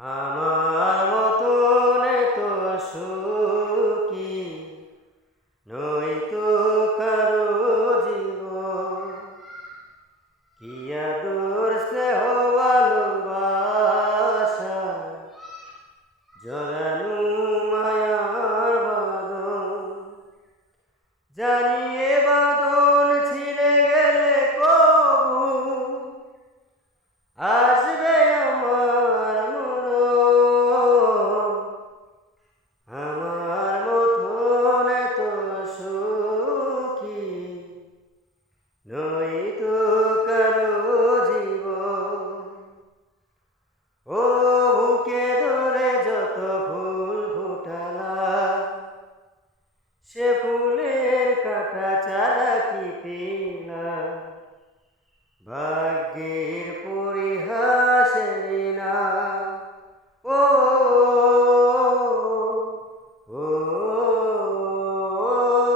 আমার মতন এত সুখী নয়তো কারো জীবন, কি আদর স্নেহ ভালোবাসা জড়ানো মায়ার বাঁধন। জানিয়ে বাঁধন ছিঁড়ে গেলে কবু আসবে আমার মরণ। আমার মতন এত সুখী নয়তো কারো জীবন। ও বুকে ধরে যত ফুল ফোটালা, সে ফুলের কাটা চারা কি পেলাম, ভাগ্যের পরিহাসের না। ও ও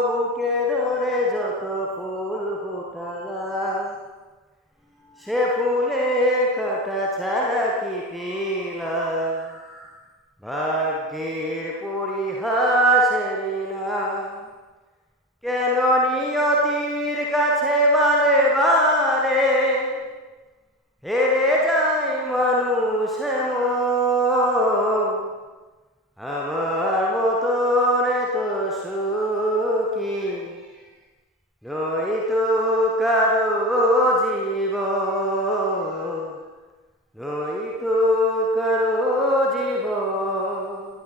বুকে ধরে যত ফুল ফোটালা, সে ফুলের কাটা ছাড়া কি পেলাম, ভাগ্যে